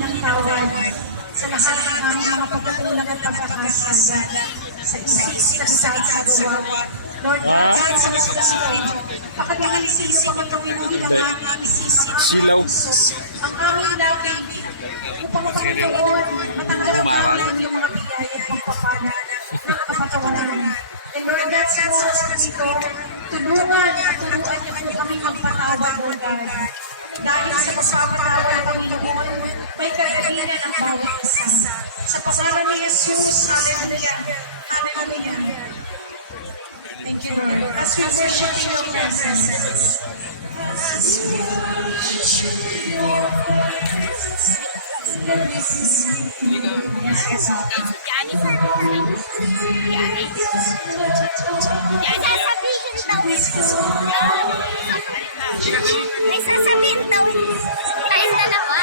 ng tawad sa lahat ng aming mga pagkakulang at pagkakasala, sa isip, sa gawa. Lord God, sa Kristo, pakagalisin niyo pagkatuloy ang aming isip, ang aming puso, ang aming labi, upang Panginoon, matanggap ang aming mga biyaya at pagpapala ng kapatawaran. And Lord God, sa oras na ito, tulungan niyo po kami magpatawad, Lord God. Dahil sa pagpapatawad, Panginoon, may kailangan ng bawat isa. Sa pangalan ni Jesus, hallelujah, hallelujah. Thank you, Lord. As we worship you in your presence. As we worship your presence. Yes, yes, Yani sasabihin daw. May sasabihin daw. Tayong dalawa.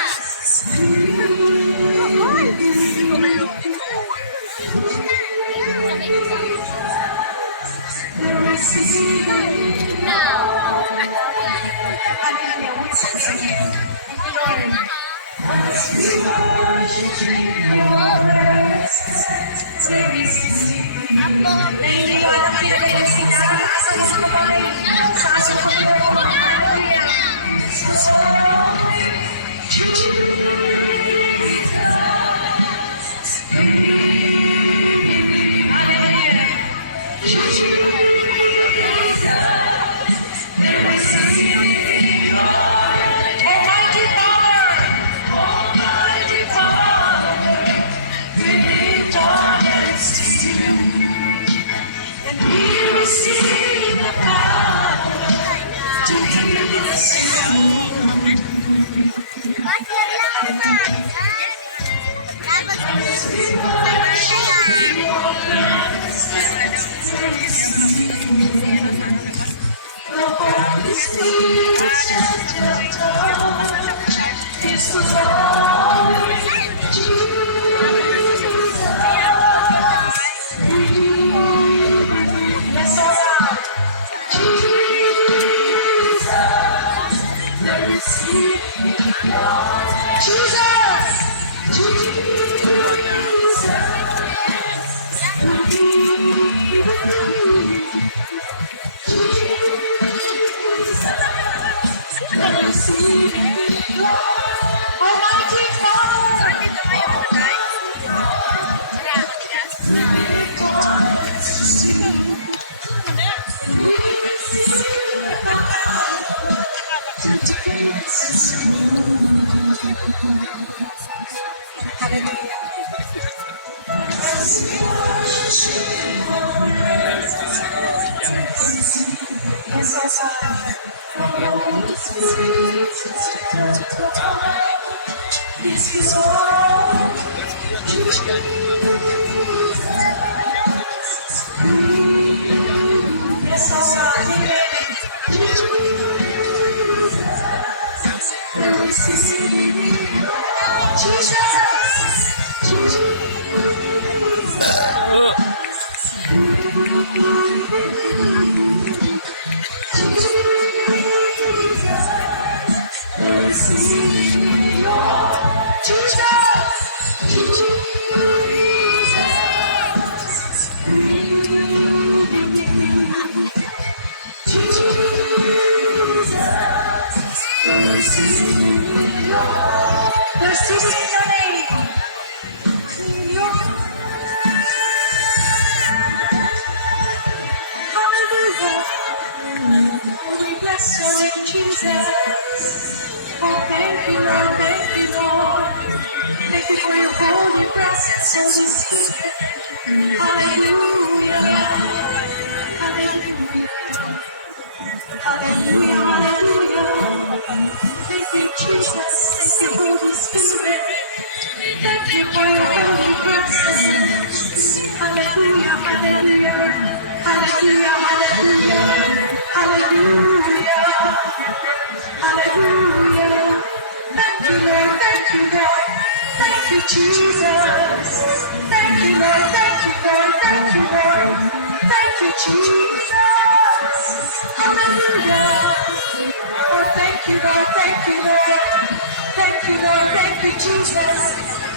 Thank you, Lord. Thank you, Lord. Thank you, Lord. Thank you, Jesus.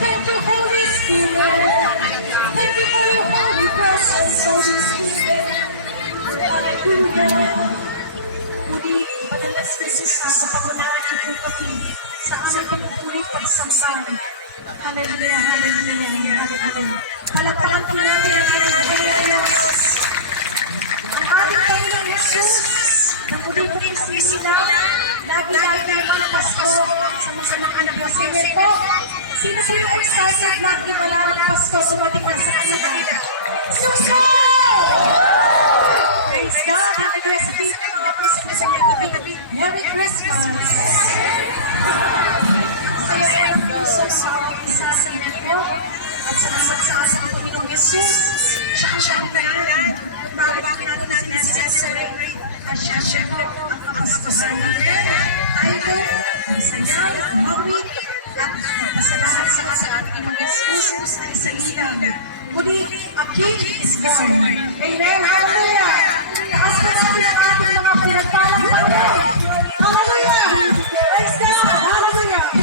Thank you, Holy Spirit. Thank you, Holy Presence, Holy Spirit. Hallelujah. Muli, Banal na Jesus, sa pangunahan niyo po kami sa aming pagpupulit pagsamba. Hallelujah, hallelujah, hallelujah. Palakpakan po natin ang ating buhay na Diyos. Ang ating Panginoong Jesus, na muli po isisilaw, lagi-lagi na malapasko sa mga anak na sinin po. Sino-sino po isasag lagi na malapasko sa ating pagkakas sa kanila. Suso! Praise God! Happy Christmas! Happy Christmas! Merry Christmas! Saya ng puso sa bawat isa sa inyo po. At salamat sa ating Panginoong Jesus. Siya ang kailan. Bagay natin sineselebrate. At siya po ang kapastusan natin. Tayo po, saya, ang mawin, at masalamat sa ating Panginoong Jesus sa isa. Muli, a king is born. Amen.